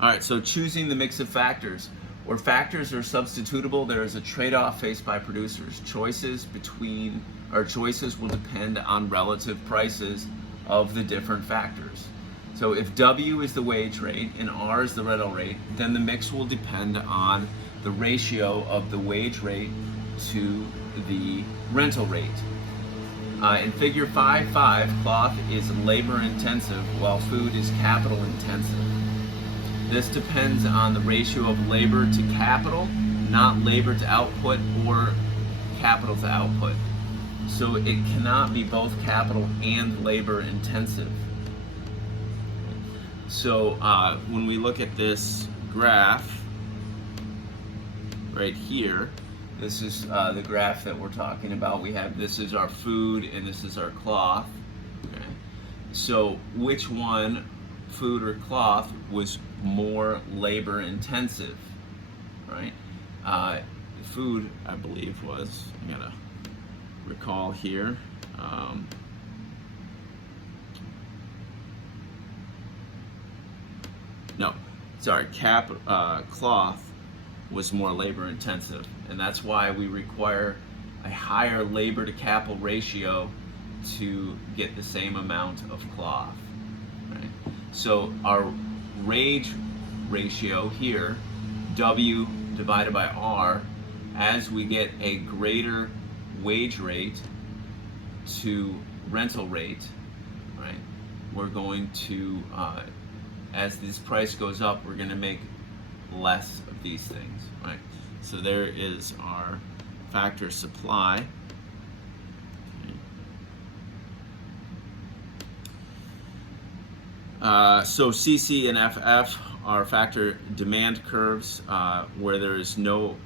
All right, so choosing the mix of factors. Where factors are substitutable, there is a trade-off faced by producers. Choices will depend on relative prices of the different factors. So if W is the wage rate and R is the rental rate, then the mix will depend on the ratio of the wage rate to the rental rate. In figure 5.5, cloth is labor intensive while food is capital intensive. This depends on the ratio of labor to capital, not labor to output or capital to output. So it cannot be both capital and labor intensive. So when we look at this graph right here, this is the graph that we're talking about. We have, this is our food and this is our cloth. Okay. So which one, food or cloth, was more labor intensive, right? Food, I believe, was, I gotta recall here. No, sorry, cloth was more labor intensive, and that's why we require a higher labor to capital ratio to get the same amount of cloth, right? So our wage ratio here, W divided by R, as we get a greater wage rate to rental rate, right, we're going to, as this price goes up, we're going to make less of these things, right? So there is our factor supply. So CC and FF are factor demand curves. Where there's no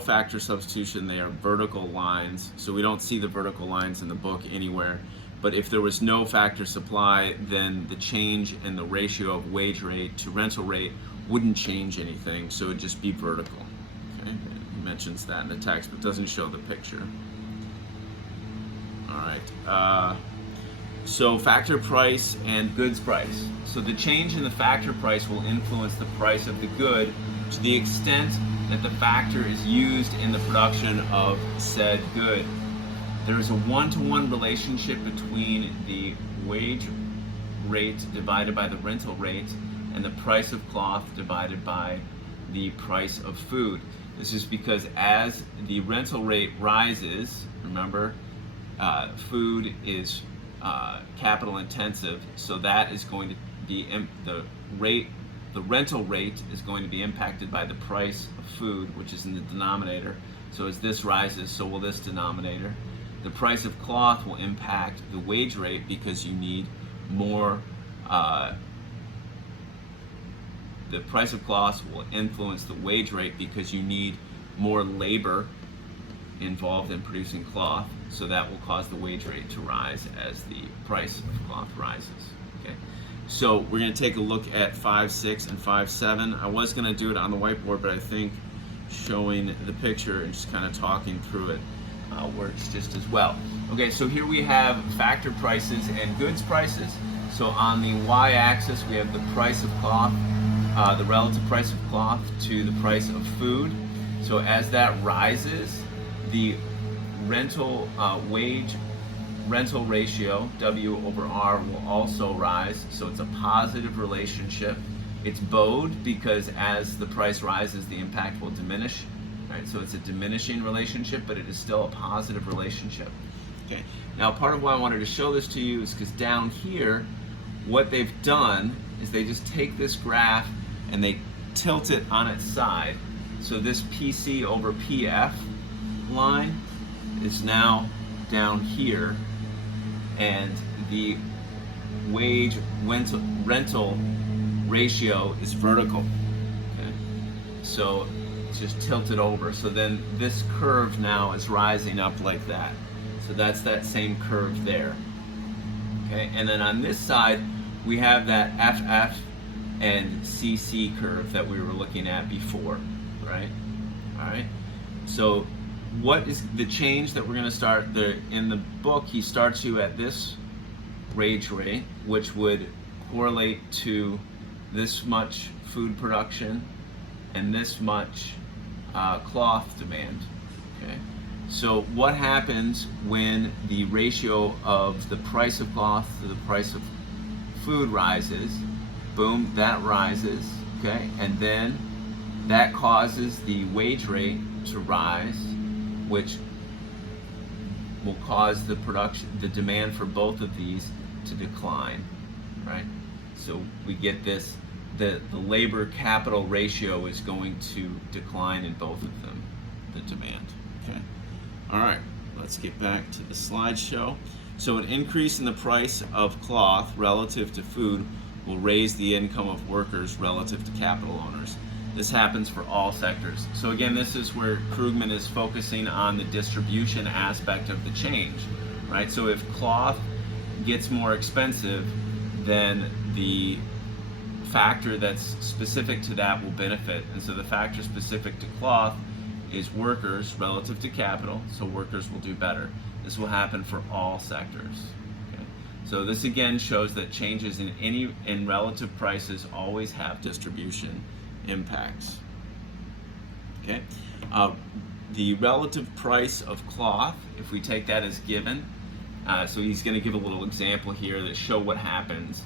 factor substitution, they are vertical lines. So we don't see the vertical lines in the book anywhere. But if there was no factor supply, then the change in the ratio of wage rate to rental rate wouldn't change anything. So it would just be vertical. Okay? It mentions that in the text, but doesn't show the picture. All right. So factor price and goods price. So the change in the factor price will influence the price of the good to the extent that the factor is used in the production of said good. There is a one-to-one relationship between the wage rate divided by the rental rate and the price of cloth divided by the price of food. This is because as the rental rate rises, remember, food is capital intensive, so that is going to be the rental rate is going to be impacted by the price of food, which is in the denominator. So as this rises, so will this denominator. The price of cloth will impact the wage rate because you need more. The price of cloth will influence the wage rate because you need more labor involved in producing cloth, so that will cause the wage rate to rise as the price of cloth rises. Okay, so we're going to take a look at 5.6 and 5.7. I was going to do it on the whiteboard, but I think showing the picture and just kind of talking through it works just as well. Okay, so here we have factor prices and goods prices. So on the y-axis we have the price of cloth, the relative price of cloth to the price of food. So as that rises, the rental rental ratio, W over R, will also rise. So it's a positive relationship. It's bowed because as the price rises, the impact will diminish. Right? So it's a diminishing relationship, but it is still a positive relationship. Okay. Now, part of why I wanted to show this to you is because down here, what they've done is they just take this graph and they tilt it on its side. So this PC over PF line is now down here, and the wage rental ratio is vertical. Okay? So just tilt it over. So then this curve now is rising up like that. So that's that same curve there. Okay, and then on this side we have that FF and CC curve that we were looking at before, right? All right. So what is the change that we're going to start in the book? He starts you at this wage rate, which would correlate to this much food production and this much cloth demand. Okay, so what happens when the ratio of the price of cloth to the price of food rises? Boom, that rises. Okay, and then that causes the wage rate to rise, which will cause the demand for both of these to decline, right? So we get this, the labor capital ratio is going to decline in both of them, the demand. Okay. All right, let's get back to the slideshow. So an increase in the price of cloth relative to food will raise the income of workers relative to capital owners. This happens for all sectors. So again, this is where Krugman is focusing on the distribution aspect of the change, right? So if cloth gets more expensive, then the factor that's specific to that will benefit. And so the factor specific to cloth is workers relative to capital, so workers will do better. This will happen for all sectors. Okay? So this again shows that changes in relative prices always have distribution impacts. Okay, the relative price of cloth, if we take that as given, so he's going to give a little example here that show what happens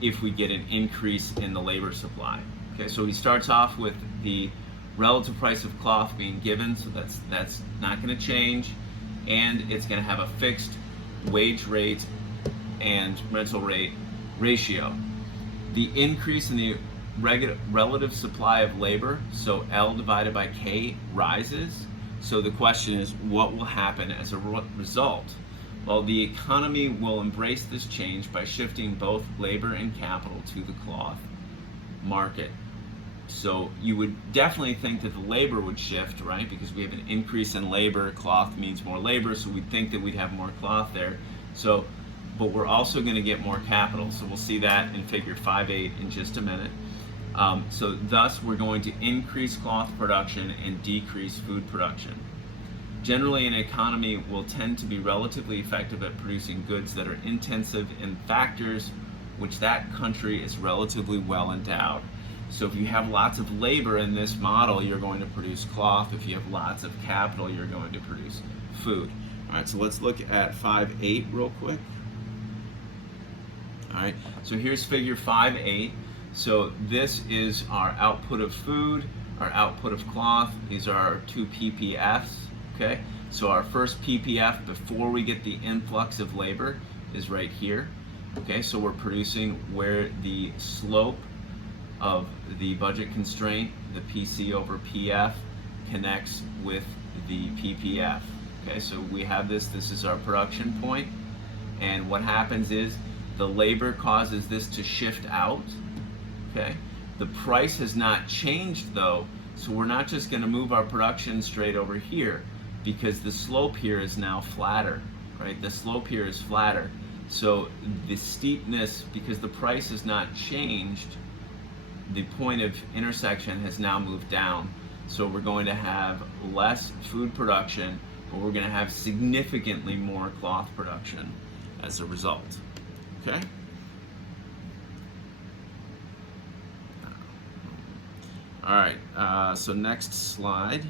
if we get an increase in the labor supply. Okay, so he starts off with the relative price of cloth being given, so that's not going to change, and it's going to have a fixed wage rate and rental rate ratio. The increase in the relative supply of labor, so L divided by K, rises. So the question is, what will happen as a result? Well, the economy will embrace this change by shifting both labor and capital to the cloth market. So you would definitely think that the labor would shift, right? Because we have an increase in labor, cloth means more labor, so we'd think that we'd have more cloth there. So, but we're also going to get more capital. So we'll see that in figure 5.8 in just a minute. So thus we're going to increase cloth production and decrease food production. Generally, an economy will tend to be relatively effective at producing goods that are intensive in factors which that country is relatively well endowed. So if you have lots of labor in this model, you're going to produce cloth. If you have lots of capital, you're going to produce food. All right, so let's look at 5.8 real quick. All right, so here's figure 5.8. So this is our output of food, our output of cloth. These are our two PPFs, okay? So our first PPF before we get the influx of labor is right here, okay? So we're producing where the slope of the budget constraint, the PC over PF, connects with the PPF, okay? So we have this is our production point, and what happens is the labor causes this to shift out. Okay, the price has not changed though, so we're not just going to move our production straight over here, because the slope here is now flatter, right? The slope here is flatter. So the steepness, because the price has not changed, the point of intersection has now moved down. So we're going to have less food production, but we're going to have significantly more cloth production as a result. Okay? All right, so next slide.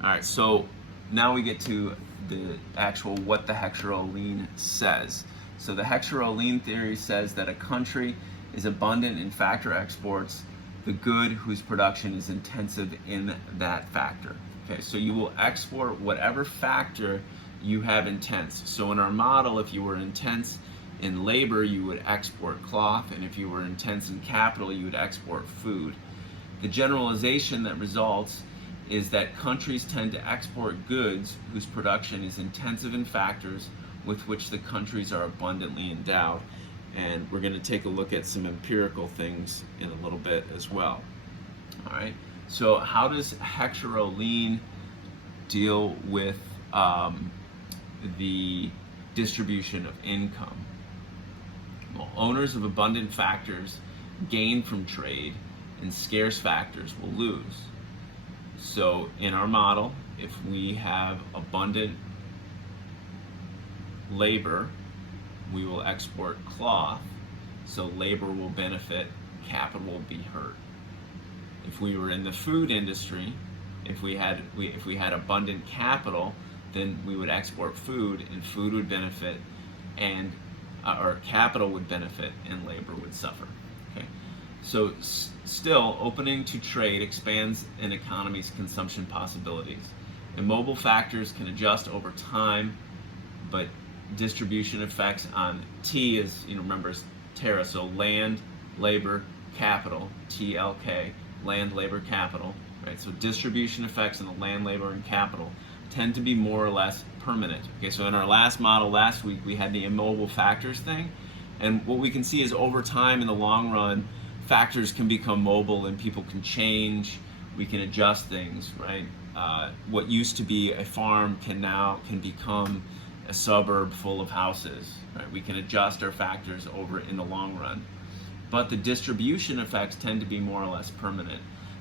All right, so now we get to the actual what the Heckscher-Ohlin says. So the Heckscher-Ohlin theory says that a country is abundant in factor exports, the good whose production is intensive in that factor. Okay, so you will export whatever factor you have intense. So in our model, if you were intense in labor, you would export cloth, and if you were intense in capital, you would export food. The generalization that results is that countries tend to export goods whose production is intensive in factors with which the countries are abundantly endowed. And we're going to take a look at some empirical things in a little bit as well. All right, so how does Heckscher-Ohlin deal with the distribution of income? Well, owners of abundant factors gain from trade, and scarce factors will lose. So in our model, if we have abundant labor, we will export cloth, so labor will benefit, capital will be hurt. If we were in the food industry, if we had abundant capital, then we would export food, and food would benefit, and or capital would benefit, and labor would suffer. Okay, so still, opening to trade expands an economy's consumption possibilities. And mobile factors can adjust over time, but distribution effects on T is, remember, is Terra, so land, labor, capital, TLK, land, labor, capital, right? So distribution effects on the land, labor, and capital tend to be more or less permanent. Okay, so in our last model last week, we had the immobile factors thing, and what we can see is over time, in the long run, factors can become mobile and people can change, we can adjust things, right? What used to be a farm can become a suburb full of houses, right? We can adjust our factors over in the long run. But the distribution effects tend to be more or less permanent.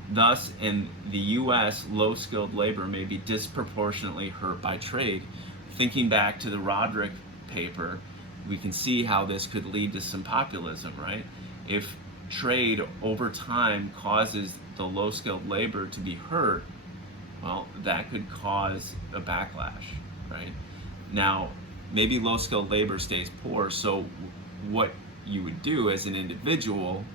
Thus, in the US, low-skilled labor may be disproportionately hurt by trade. Thinking back to the Roderick paper, we can see how this could lead to some populism, right? If trade over time causes the low-skilled labor to be hurt, well, that could cause a backlash, right? Now, maybe low-skilled labor stays poor, so what you would do as an individual,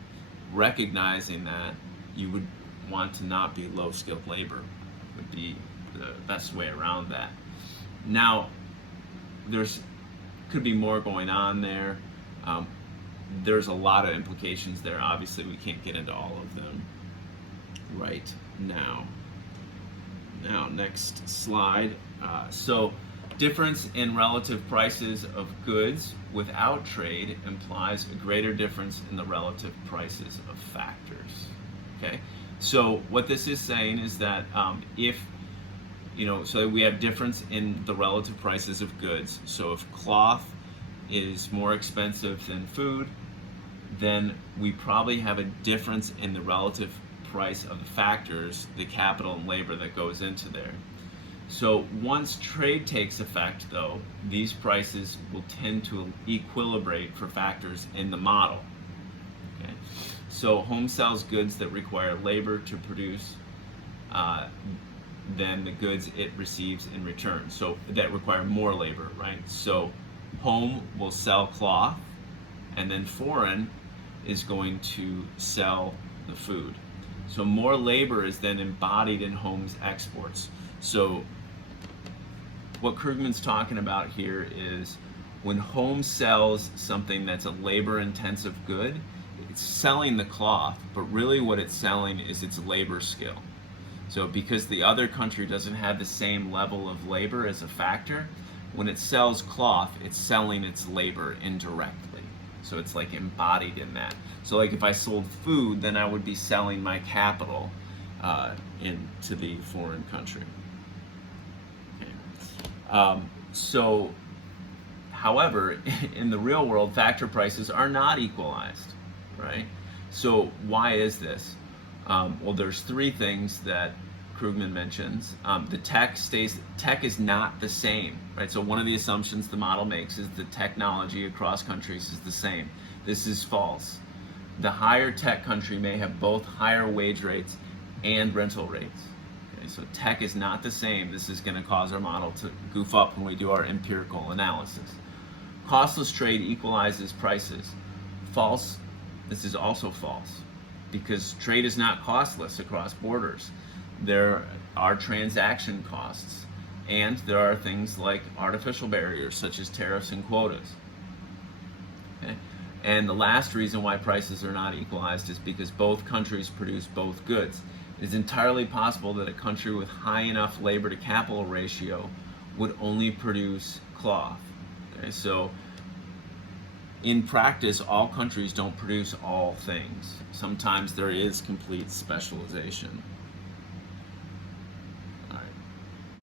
recognizing that, you would want to not be low-skilled labor, would be the best way around that. Now, could be more going on there. There's a lot of implications there. Obviously, we can't get into all of them right now. Now, next slide. So, difference in relative prices of goods without trade implies a greater difference in the relative prices of factors. Okay, so what this is saying is that so we have difference in the relative prices of goods. So if cloth is more expensive than food, then we probably have a difference in the relative price of the factors, the capital and labor that goes into there. So once trade takes effect, though, these prices will tend to equilibrate for factors in the model. Okay? So home sells goods that require labor to produce than the goods it receives in return. So that require more labor, right? So home will sell cloth, and then foreign is going to sell the food. So more labor is then embodied in home's exports. So what Krugman's talking about here is when home sells something that's a labor-intensive good, it's selling the cloth, but really what it's selling is its labor skill. So because the other country doesn't have the same level of labor as a factor, when it sells cloth, it's selling its labor indirectly. So it's like embodied in that. So like if I sold food, then I would be selling my capital into the foreign country. Okay. However, in the real world, factor prices are not equalized, right? So why is this? Well, there's three things that Krugman mentions. The tech is not the same, right? So one of the assumptions the model makes is the technology across countries is the same. This is false. The higher tech country may have both higher wage rates and rental rates. Okay, so tech is not the same. This is going to cause our model to goof up when we do our empirical analysis. Costless trade equalizes prices. False. This is also false, because trade is not costless across borders. There are transaction costs, and there are things like artificial barriers such as tariffs and quotas. Okay? And the last reason why prices are not equalized is because both countries produce both goods. It is entirely possible that a country with high enough labor to capital ratio would only produce cloth. Okay? So in practice, all countries don't produce all things. Sometimes there is complete specialization.